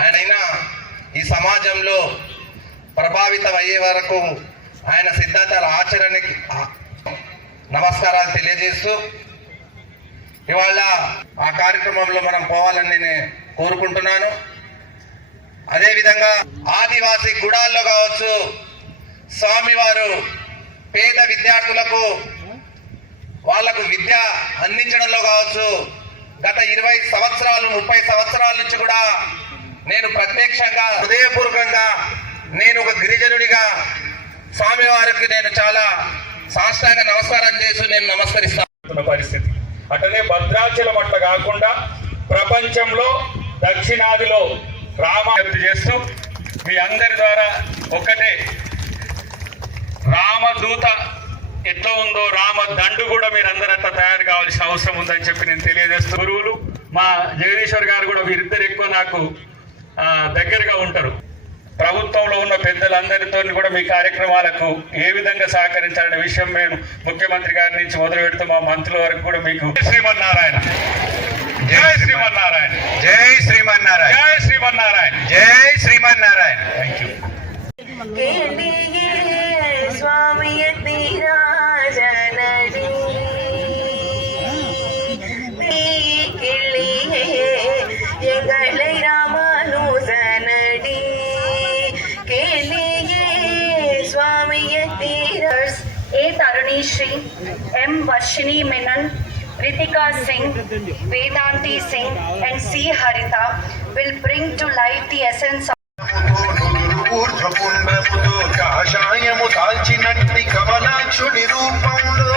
ఆయన ఈ సమాజంలో ప్రభావితం అయ్యే వరకు ఆయన సిద్ధాంతాల ఆచరణకి నమస్కారాలు తెలియజేస్తూ ఇవాళ ఆ కార్యక్రమంలో మనం పోవాలని నేను కోరుకుంటున్నాను. అదేవిధంగా ఆదివాసీ గుడాల్లో కావచ్చు, స్వామివారు పేద విద్యార్థులకు వాళ్లకు విద్య అందించడంలో కావచ్చు, గత 20 సంవత్సరాలు 30 సంవత్సరాల నుంచి కూడా నేను ప్రత్యక్షంగా హృదయపూర్వకంగా నేను ఒక గిరిజనుడిగా స్వామివారికి నేను చాలా సాష్టాంగ నమస్కారం చేసి నేను నమస్కరిస్తాను. పరిస్థితి అటనే భద్రాచలం అట్లా కాకుండా ప్రపంచంలో దక్షిణాదిలో రామాయణ చేస్తూ మీ అందరి ద్వారా ఒక్కటే రామదూత ఎట్లా ఉందో రామదండు కూడా మీరు అందరూ అట్లా తయారు కావాల్సిన అవసరం ఉందని చెప్పి నేను తెలియజేస్తూ, గురువులు మా జగదీశ్వర్ గారు కూడా వీరిద్దరు ఎక్కువ నాకు దగ్గరగా ఉంటారు. ప్రభుత్వంలో ఉన్న పెద్దలందరితో కూడా మీ కార్యక్రమాలకు ఏ విధంగా సహకరించాలనే విషయం మేము ముఖ్యమంత్రి గారి నుంచి మొదలు పెడుతూ మా మంత్రుల వరకు కూడా మీకు శ్రీమన్నారాయణ, జై శ్రీమన్నారాయణ, జై శ్రీమన్నారాయణ, జై శ్రీమన్నారాయణ, జై Srimannarayana. Thank you. A. Tarunishri, M. Varshini Menon, Ritika Singh, Vedanti Singh and C. Harita will bring to light the essence of ఊర్ధ్వపుండ్రముతో కాషాయము దాల్చినట్టి కమలాక్షుడి రూపంలో